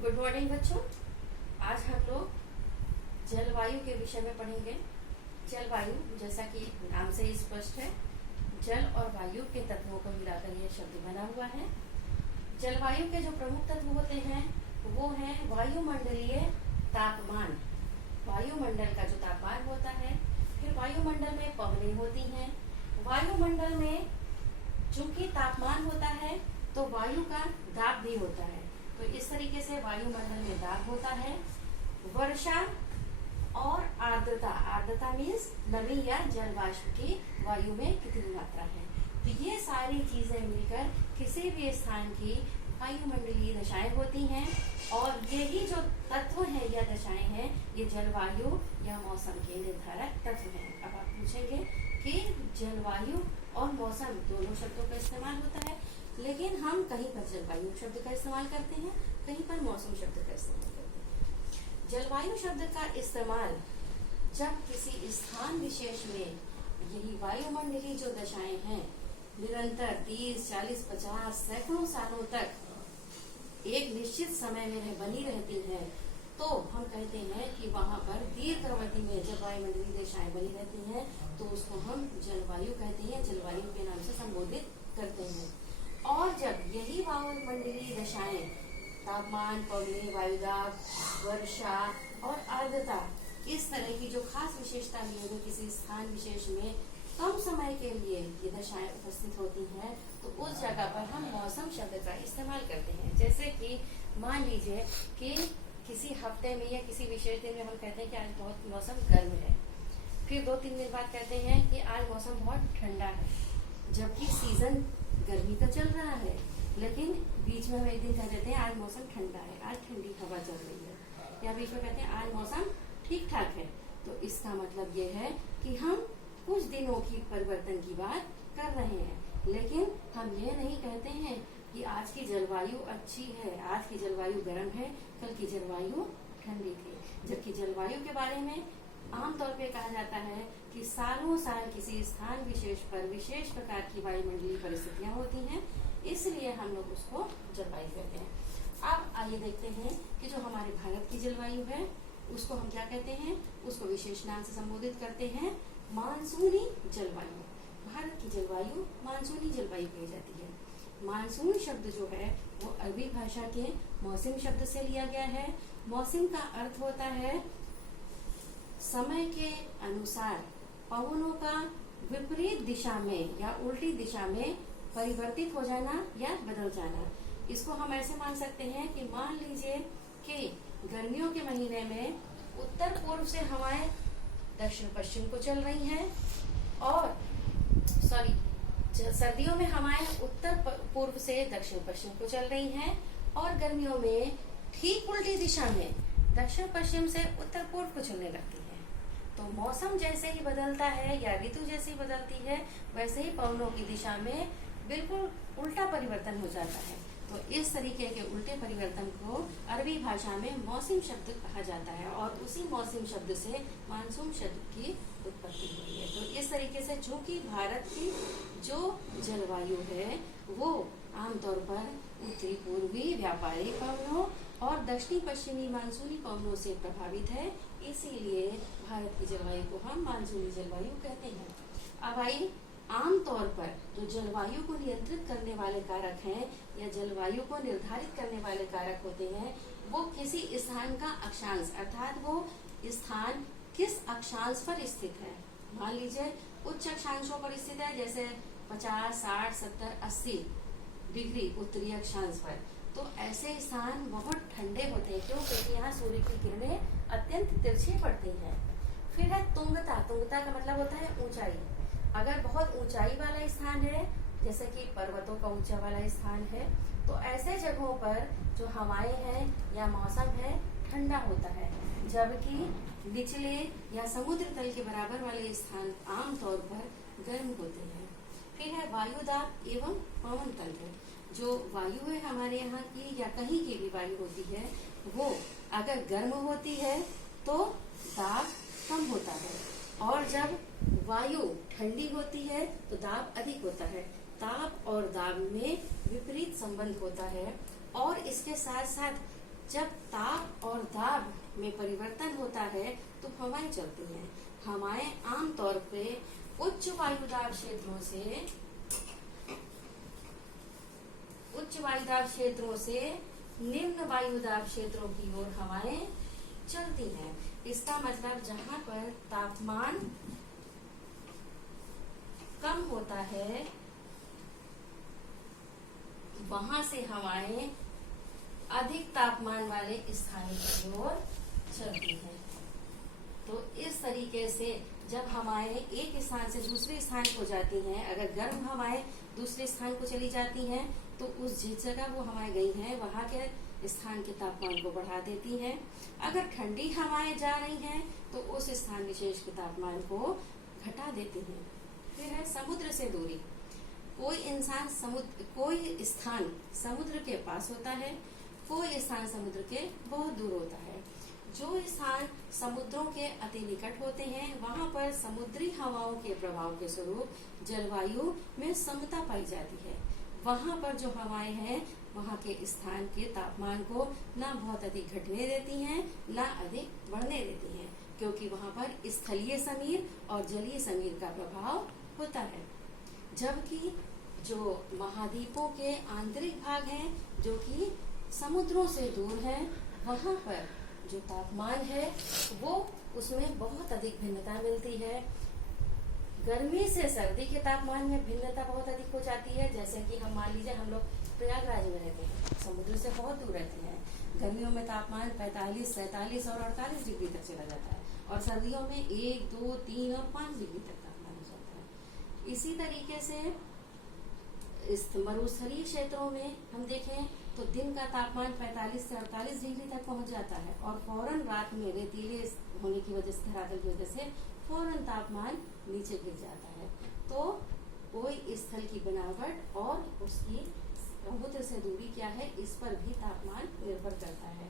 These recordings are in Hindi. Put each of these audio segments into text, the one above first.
गुड मॉर्निंग बच्चों। आज हम लोग जलवायु के विषय में पढ़ेंगे। जलवायु जैसा कि नाम से ही स्पष्ट है, जल और वायु के तत्वों को मिलाकर यह शब्द बना हुआ है। जलवायु के जो प्रमुख तत्व होते हैं वो हैं वायुमंडलीय तापमान, वायुमंडल का जो तापमान होता है, फिर वायुमंडल में पवनें होती हैं। वायुमंडल में चूंकि तापमान होता है तो वायु का दाब भी होता है, तो इस तरीके से वायुमंडल में दाब होता है। वर्षा और आर्द्रता, आर्द्रता मीन्स नमी या जल वाष्प की वायु में कितनी मात्रा है, तो ये सारी चीजें मिलकर किसी भी स्थान की वायुमंडलीय दशाएं होती हैं। और यही जो तत्व हैं या दशाएं हैं, ये जलवायु या मौसम के निर्धारक तत्व हैं। अब आप पूछेंगे कि जलवायु और मौसम दोनों शब्दों का इस्तेमाल होता है, लेकिन हम कहीं पर जलवायु शब्द का इस्तेमाल करते हैं, कहीं पर मौसम शब्द का इस्तेमाल करते हैं। जलवायु शब्द का इस्तेमाल जब किसी स्थान विशेष में यही वायुमंडलीय जो दशाएं हैं निरंतर 30, 40, 50 सैकड़ों सालों तक एक निश्चित समय में बनी रहती है, तो हम कहते हैं कि वहां पर दीर्घ अवधि में जब वायुमंडलीय दशाएं बनी रहती हैं तो उसको हम जलवायु कहते हैं, जलवायु के नाम से संबोधित करते हैं। और जब यही वायुमंडलीय दशाएं तापमान, पवनें, वायुदाब, वर्षा और आर्द्रता, इस तरह की जो खास विशेषता लिए हुए किसी स्थान विशेष में कम समय के लिए ये दशाएं उपस्थित होती हैं, तो उस जगह पर हम मौसम शब्द का इस्तेमाल करते हैं। जैसे कि मान लीजिए कि किसी हफ्ते में या किसी विशेष दिन में हम कहते हैं कि आज बहुत मौसम गर्म है, फिर 2-3 दिन बाद कहते हैं कि आज मौसम बहुत ठंडा है, जबकि सीजन गर्मी का चल रहा है, लेकिन बीच में हम एक दिन कह देते हैं आज मौसम ठंडा है, आज ठंडी हवा चल रही है, या बीच में कहते हैं आज मौसम ठीक ठाक है। तो इसका मतलब ये है कि हम कुछ दिनों की परिवर्तन की बात कर रहे हैं, लेकिन हम ये नहीं कहते हैं कि आज की जलवायु अच्छी है, आज की जलवायु गर्म है, कल की जलवायु ठंडी थी। जबकि जलवायु के बारे में आमतौर पे कहा जाता है कि सालों साल किसी स्थान विशेष पर विशेष प्रकार की वायुमंडलीय परिस्थितियां होती हैं, इसलिए हम लोग उसको जलवायु कहते हैं। अब आइए देखते हैं कि जो हमारे भारत की जलवायु है उसको हम क्या कहते हैं, उसको विशेष नाम से संबोधित करते हैं मानसूनी जलवायु। भारत की जलवायु मानसूनी जलवायु कही जाती है। मानसून शब्द जो है वो अरबी भाषा के मौसम शब्द से लिया गया है। मौसम का अर्थ होता है समय के अनुसार पवनों का विपरीत दिशा में या उल्टी दिशा में परिवर्तित हो जाना या बदल जाना। इसको हम ऐसे मान सकते हैं कि मान लीजिए कि गर्मियों के महीने में उत्तर पूर्व से हवाएं दक्षिण पश्चिम को चल रही हैं, और सर्दियों में हवाएं उत्तर पूर्व से दक्षिण पश्चिम को चल रही हैं, और गर्मियों में ठीक उल्टी दिशा में दक्षिण पश्चिम से उत्तर पूर्व को चलने लगती है। तो मौसम जैसे ही बदलता है या ऋतु जैसे ही बदलती है, वैसे ही पवनों की दिशा में बिल्कुल उल्टा परिवर्तन हो जाता है। तो इस तरीके के उल्टे परिवर्तन को अरबी भाषा में मौसम शब्द कहा जाता है, और उसी मौसम शब्द से मानसून शब्द की उत्पत्ति हुई है। तो इस तरीके से चूंकि भारत की जो जलवायु है वो आमतौर पर उत्तरी पूर्वी व्यापारिक पवनों और दक्षिणी पश्चिमी मानसूनी पवनों से प्रभावित है, इसीलिए भारत की जलवायु को हम मानसूनी जलवायु कहते हैं। अब आइए आमतौर पर जो जलवायु को नियंत्रित करने वाले कारक हैं या जलवायु को निर्धारित करने वाले कारक होते हैं, वो किसी स्थान का अक्षांश, अर्थात वो स्थान किस अक्षांश पर स्थित है। मान लीजिए उच्च अक्षांशों पर स्थित है, जैसे 50, 60, 70, 80 डिग्री उत्तरी अक्षांश पर, तो ऐसे स्थान बहुत ठंडे होते हैं, क्योंकि यहाँ सूर्य की किरणें अत्यंत तिरछी पड़ती हैं। फिर है तुंगता। तुंगता का मतलब होता है ऊंचाई। अगर बहुत ऊंचाई वाला स्थान है, जैसे कि पर्वतों का ऊंचा वाला स्थान है, तो ऐसे जगहों पर जो हवाएं हैं या मौसम है ठंडा होता है, जबकि निचले या समुद्र तल के बराबर वाले स्थान आमतौर पर गर्म होते हैं। फिर है वायुदाब एवं पवन तंत्र। जो वायु है हमारे यहाँ की या कहीं की भी वायु होती है, वो अगर गर्म होती है तो दाब कम होता है, और जब वायु ठंडी होती है तो दाब अधिक होता है। ताप और दाब में विपरीत संबंध होता है, और इसके साथ साथ जब ताप और दाब में परिवर्तन होता है तो हवाएं चलती हैं। हवाएं आमतौर पे उच्च वायुदाब क्षेत्रों से निम्न वायुदाब क्षेत्रों की ओर हवाएं चलती हैं। इसका मतलब जहां पर तापमान कम होता है वहां से हवाएं अधिक तापमान वाले स्थान की ओर चलती हैं। तो इस तरीके से जब हवाएं एक स्थान से दूसरे स्थान को जाती हैं, अगर गर्म हवाएं दूसरे स्थान को चली जाती हैं तो उस जिस जगह वो हवाएं गई हैं वहां के स्थान के तापमान को बढ़ा देती हैं। अगर ठंडी हवाएं जा रही हैं तो उस स्थान विशेष के तापमान को घटा देती हैं। फिर है समुद्र से दूरी। कोई स्थान समुद्र के पास होता है, कोई स्थान समुद्र के बहुत दूर होता है। जो स्थान समुद्रों के अति निकट होते हैं वहां पर समुद्री हवाओं के प्रभाव के स्वरूप जलवायु में समता पाई जाती है। वहां पर जो हवाएं हैं वहां के स्थान के तापमान को ना बहुत अधिक घटने देती हैं ना अधिक बढ़ने देती हैं, क्योंकि वहां पर स्थलीय समीर और जलीय समीर का प्रभाव होता है। जबकि जो महाद्वीपों के आंतरिक भाग हैं जो कि समुद्रों से दूर हैं, वहां पर जो तापमान है वो उसमें बहुत अधिक भिन्नता मिलती है। गर्मी से सर्दी के तापमान में भिन्नता बहुत अधिक हो जाती है। जैसे कि हम मान लीजिए हम लोग प्रयागराज में रहते हैं, समुद्र से बहुत दूर रहते हैं। गर्मियों में तापमान 45, 47 और 48 डिग्री तक चला जाता है और सर्दियों में 1, 2, 3 और 5 डिग्री तक तापमान हो जाता है। इसी तरीके से इस मरुस्थलीय क्षेत्रों में हम देखें तो दिन का तापमान 45 से 48 डिग्री तक पहुंच जाता है और फौरन रात में रेतीले होने की वजह से, धरातल की वजह से फौरन तापमान नीचे गिर जाता है। तो कोई स्थल की बनावट और उसकी समुद्र से दूरी क्या है इस पर भी तापमान निर्भर करता है।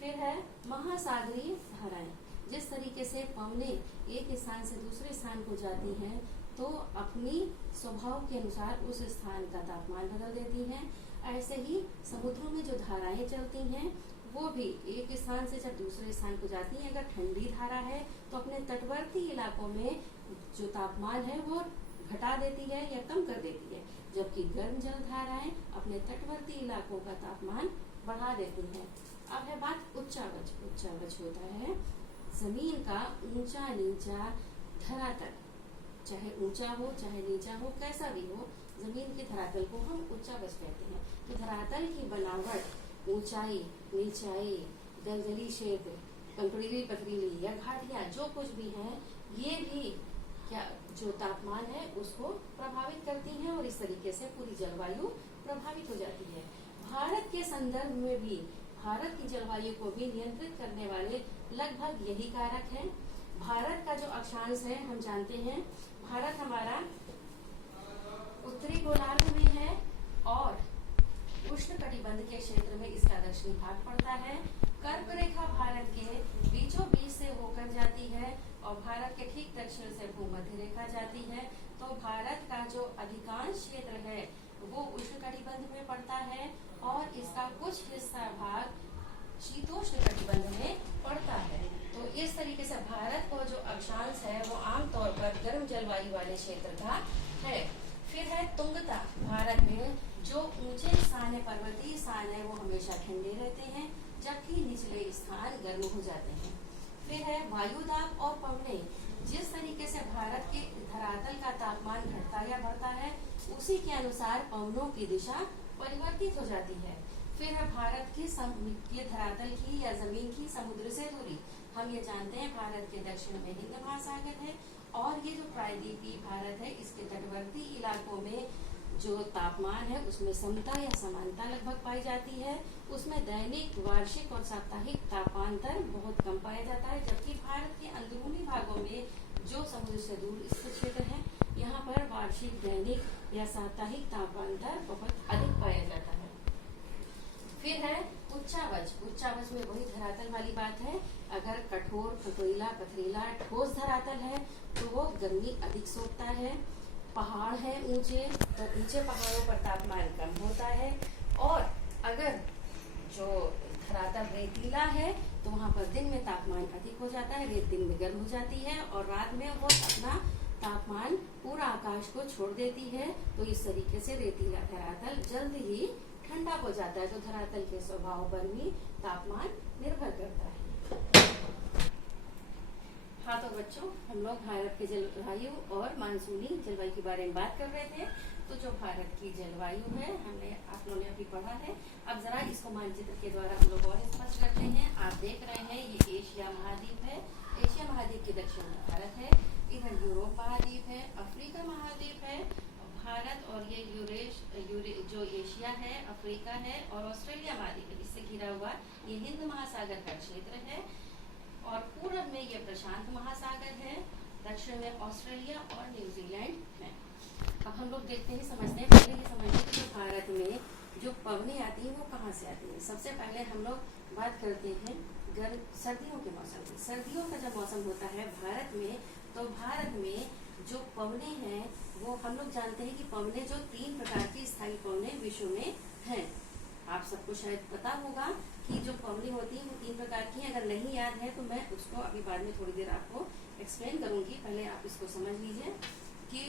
फिर है महासागरीय धाराएं। जिस तरीके से पवनें एक स्थान से दूसरे स्थान को जाती हैं तो अपनी स्वभाव के अनुसार उस स्थान का तापमान बदल देती हैं, ऐसे ही समुद्रों में जो धाराएं चलती हैं वो भी एक स्थान से जब दूसरे स्थान को जाती हैं, अगर ठंडी धारा है तो अपने तटवर्ती इलाकों में जो तापमान है वो घटा देती है या कम कर देती है, जबकि गर्म जल धाराएं अपने तटवर्ती इलाकों का तापमान बढ़ा देती हैं। अब है बात उच्चावच। उच्चावच होता है जमीन का ऊंचा नीचा धरातल, चाहे ऊंचा हो चाहे नीचा हो कैसा भी हो, जमीन के धरातल को हम उच्चावच कहते हैं। तो धरातल की बनावट, ऊंचाई, नीचाई, दलदली क्षेत्र, कंकड़ीली पथरीली या घाटियां जो कुछ भी है, ये भी क्या जो तापमान है उसको प्रभावित करती हैं और इस तरीके से पूरी जलवायु प्रभावित हो जाती है। भारत के संदर्भ में भी भारत की जलवायु को भी नियंत्रित करने वाले लगभग यही कारक हैं। भारत का जो अक्षांश है हम जानते हैं, भारत हमारा उत्तरी गोलार्ध में है और उष्णकटिबंध के क्षेत्र में इसका दक्षिणी भाग पड़ता है। कर्क रेखा भारत के बीचों बीच से होकर जाती है और भारत के ठीक दक्षिण से भूमध्य रेखा जाती है। तो भारत का जो अधिकांश क्षेत्र है वो उष्णकटिबंध में पड़ता है और इसका कुछ हिस्सा भाग शीतोष्ण कटिबंध में पड़ता है। तो इस तरीके से भारत को जो अक्षांश है वो आमतौर पर गर्म जलवायु वाले क्षेत्र का है। फिर है तुंगता। भारत में जो ऊंचे स्थान है, पर्वतीय स्थान है, वो हमेशा ठंडे रहते हैं जबकि निचले स्थान गर्म हो जाते हैं। फिर है वायुदाब और पवनें। जिस तरीके से भारत के धरातल का तापमान घटता या बढ़ता है उसी के अनुसार पवनों की दिशा परिवर्तित हो जाती है। फिर है भारत की धरातल की या जमीन की समुद्र से दूरी। हम ये जानते हैं भारत के दक्षिण में हिंद महासागर है और ये जो प्रायद्वीपीय भारत है इसके तटवर्ती इलाकों में जो तापमान है उसमें समता या समानता लगभग पाई जाती है। उसमें दैनिक, वार्षिक और साप्ताहिक तापांतर बहुत कम पाया जाता है, जबकि भारत के अंदरूनी भागों में जो समुद्र से दूर स्थित क्षेत्र है यहाँ पर वार्षिक, दैनिक या साप्ताहिक तापांतर बहुत अधिक पाया जाता है। फिर है उच्चावच। उच्चावच में वही धरातल वाली बात है, अगर कठोर, खटोला, पथरीला, ठोस धरातल है तो वो गर्मी अधिक सोखता है। पहाड़ है ऊंचे तो ऊंचे पहाड़ों पर तापमान कम होता है और अगर जो धरातल तब रेतीला है तो वहाँ पर दिन में तापमान अधिक हो जाता है, रेत दिन में गर्म हो जाती है और रात में वो अपना तापमान पूरा आकाश को छोड़ देती है। तो इस तरीके से रेतीला धरातल जल्द ही ठंडा हो जाता है। तो धरातल के स्वभाव पर भी तापमान निर्भर करता है। हाँ तो बच्चों, हम लोग भारत के जलवायु और मानसूनी जलवायु के बारे में बात कर रहे थे। तो जो भारत की जलवायु है हमने आप लोगों ने अभी पढ़ा है। अब जरा इसको मानचित्र के द्वारा हम लोग और स्पष्ट करते हैं। आप देख रहे हैं ये एशिया महाद्वीप है, एशिया महाद्वीप के दक्षिण में भारत है, इधर यूरोप महाद्वीप है, अफ्रीका महाद्वीप है, भारत और ये जो एशिया है, अफ्रीका है और ऑस्ट्रेलिया महाद्वीप है, इससे घिरा हुआ ये हिंद महासागर का क्षेत्र है और पूर्व में ये प्रशांत महासागर है, दक्षिण में ऑस्ट्रेलिया और न्यूजीलैंड है। अब हम लोग देखते हैं, समझते हैं। पहले ये समझते हैं कि भारत में जो पवनें आती हैं वो कहाँ से आती हैं। सबसे पहले हम लोग बात करते हैं सर्दियों के मौसम की। सर्दियों का जब मौसम होता है भारत में, तो भारत में जो पवनें हैं वो हम लोग जानते हैं कि पवनें जो 3 प्रकार की स्थायी पवनें विश्व में हैं। आप सबको शायद पता होगा कि जो पवनें होती हैं वो 3 प्रकार की हैं। अगर नहीं याद है तो मैं उसको अभी बाद में थोड़ी देर आपको एक्सप्लेन करूंगी। पहले आप इसको समझ लीजिए कि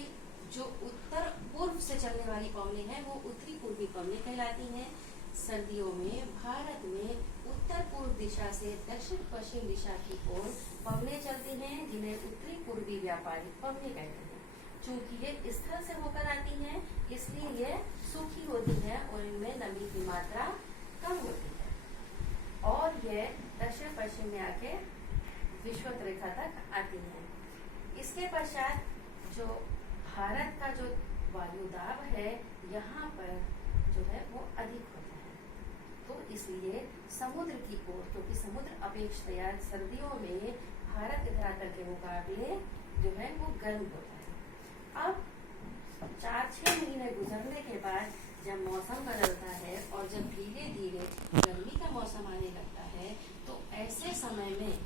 जो उत्तर पूर्व से चलने वाली पवनें हैं वो उत्तरी पूर्वी पवनें कहलाती हैं। सर्दियों में भारत में उत्तर पूर्व दिशा से दक्षिण पश्चिम दिशा की ओर पवनें चलती हैं, जिन्हें उत्तरी पूर्वी व्यापारिक पवनें कहते हैं। चूंकि ये स्थल से होकर आती हैं इसलिए ये सूखी होती है और इनमें नमी की मात्रा कम होती है और ये दक्षिण पश्चिम में आके विषुवत रेखा तक आती हैं। इसके पश्चात जो भारत का जो वायु दाब है यहाँ पर जो है वो अधिक होता है, तो इसलिए समुद्र की ओर, क्योंकि समुद्र अपेक्षाकृत सर्दियों में भारत के धरातल के मुकाबले जो है वो गर्म होता है। अब 4-6 महीने गुजरने के बाद जब मौसम बदलता है और जब धीरे धीरे गर्मी का मौसम आने लगता है, तो ऐसे समय में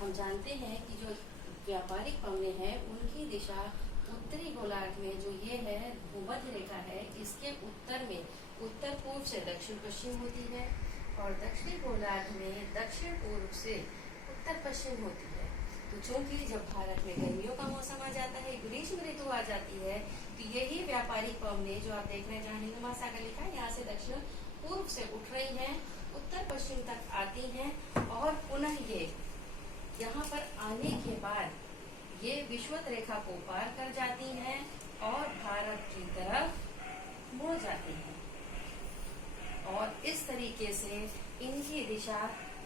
हम जानते हैं कि जो व्यापारिक पवनें हैं उनकी दिशा उत्तरी गोलार्ध में जो ये है भूमध्य रेखा है, इसके उत्तर में उत्तर पूर्व से दक्षिण पश्चिम होती है और दक्षिणी गोलार्ध में दक्षिण पूर्व से उत्तर पश्चिम होती है। तो चूंकि जब भारत में गर्मियों का मौसम आ जाता है, ग्रीष्म ऋतु आ जाती है, तो यही व्यापारिक पवनें जो आप देख रहे हैं जहाँ हिंद महासागर लिखा है, यहाँ से दक्षिण पूर्व से उठ रही हैं, उत्तर पश्चिम तक आती हैं और पुनः ये यहाँ पर आने के बाद ये विषुवत रेखा को पार कर जाती हैं और भारत की तरफ मुड़ जाती हैं और इस तरीके से इनकी दिशा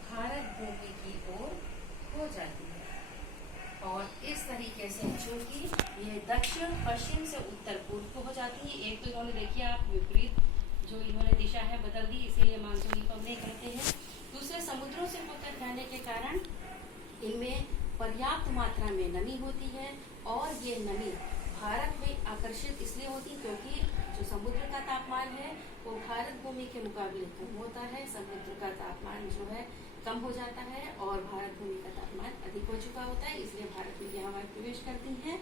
भारत भूमि की ओर हो जाती है। और इस तरीके से चूंकि ये दक्षिण पश्चिम से उत्तर पूर्व को हो जाती है, एक तो इन्होंने देखिए आप विपरीत जो इन्होंने दिशा है बदल दी, इसीलिए मानसूनी पवनें कहते हैं। दूसरे समुद्रों से होकर जाने के कारण इनमें पर्याप्त मात्रा में नमी होती है और ये नमी भारत में आकर्षित इसलिए होती है क्योंकि जो समुद्र का तापमान है वो भारत भूमि के मुकाबले कम होता है। समुद्र का तापमान जो है कम हो जाता है और भारत भूमि का तापमान अधिक हो चुका होता है, इसलिए भारत में हवाएं प्रवेश करती हैं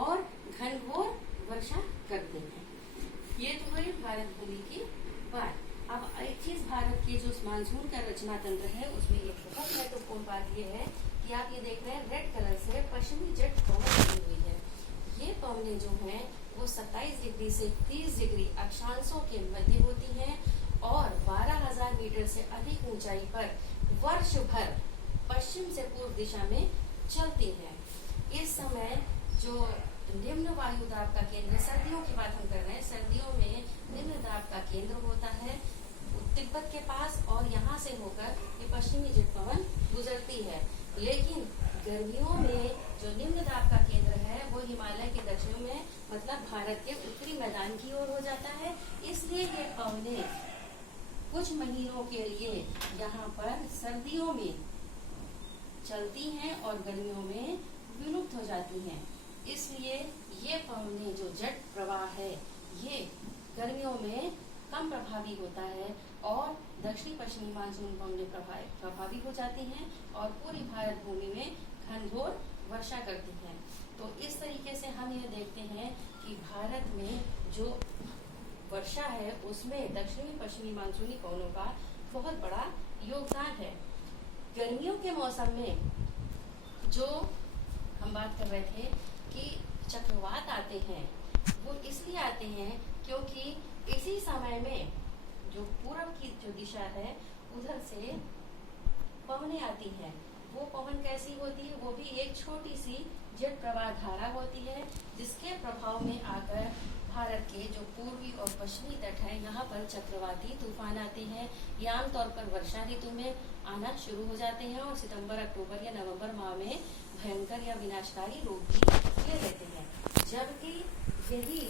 और घनघोर वर्षा करती हैं। ये तो है भारत भूमि की बात। अब एक चीज भारत की जो मानसून का रचना तंत्र है उसमें एक बहुत महत्वपूर्ण बात यह है कि आप ये देख रहे हैं रेड कलर से पश्चिमी जेट पवन बनी हुई है। ये पवनें जो हैं वो 27 डिग्री से 30 डिग्री अक्षांशों के मध्य होती हैं और 12,000 मीटर से अधिक ऊंचाई पर वर्ष भर पश्चिम से पूर्व दिशा में चलती हैं। इस समय जो निम्न वायु दाब का केंद्र, सर्दियों की बात हम कर रहे हैं, सर्दियों में निम्न दाब का केंद्र होता है तिब्बत के पास और यहाँ से होकर ये पश्चिमी जेट पवन गुजरती है। लेकिन गर्मियों में जो निम्न दाब का केंद्र है वो हिमालय के दक्षिण में, मतलब भारत के उत्तरी मैदान की ओर हो जाता है, इसलिए ये पवनें कुछ महीनों के लिए यहाँ पर सर्दियों में चलती हैं और गर्मियों में विलुप्त हो जाती हैं। इसलिए ये पवनें जो जेट प्रवाह है ये गर्मियों में कम प्रभावी होता है और दक्षिणी पश्चिमी मानसून पवनें प्रभावी हो जाती हैं और पूरी भारत भूमि में घनघोर वर्षा करती हैं। तो इस तरीके से हम ये देखते हैं कि भारत में जो वर्षा है उसमें दक्षिणी पश्चिमी मानसूनी पवनों का बहुत बड़ा योगदान है। गर्मियों के मौसम में जो हम बात कर रहे थे कि चक्रवात आते हैं, वो इसलिए आते हैं क्योंकि इसी समय में जो पूरब की जो दिशा है उधर से पवनें आती हैं। वो पवन कैसी होती है? वो भी एक छोटी सी जेट प्रवाह धारा होती है, जिसके प्रभाव में आकर भारत के जो पूर्वी और पश्चिमी तट है यहाँ पर चक्रवाती तूफान आते हैं। ये आमतौर पर वर्षा ऋतु में आना शुरू हो जाते हैं और सितंबर, अक्टूबर या नवंबर माह में भयंकर या विनाशकारी रूप भी ले लेते हैं। जबकि यही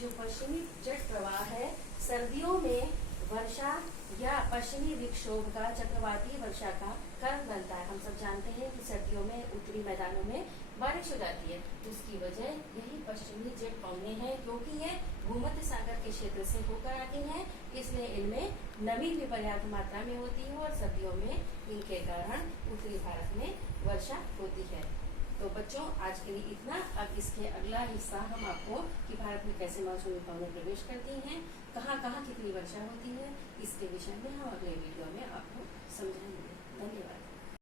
जो पश्चिमी जेट प्रवाह है सर्दियों में वर्षा या पश्चिमी विक्षोभ का, चक्रवाती वर्षा का कारण बनता है। हम सब जानते हैं कि सर्दियों में उत्तरी मैदानों में बारिश हो जाती है, उसकी वजह यही पश्चिमी जेट पवनें हैं, क्योंकि ये भूमध्य सागर के क्षेत्र से होकर आती हैं, इसलिए इनमें नमी भी पर्याप्त मात्रा में होती है और सर्दियों में इनके कारण उत्तरी भारत में वर्षा होती है। तो बच्चों, आज के लिए इतना। अब इसके अगला हिस्सा हम आपको कि भारत में कैसे मानसूनी पवनें प्रवेश करती हैं, कहाँ कहाँ कितनी वर्षा होती है, इसके विषय में हम अगले वीडियो में आपको समझाएंगे। धन्यवाद।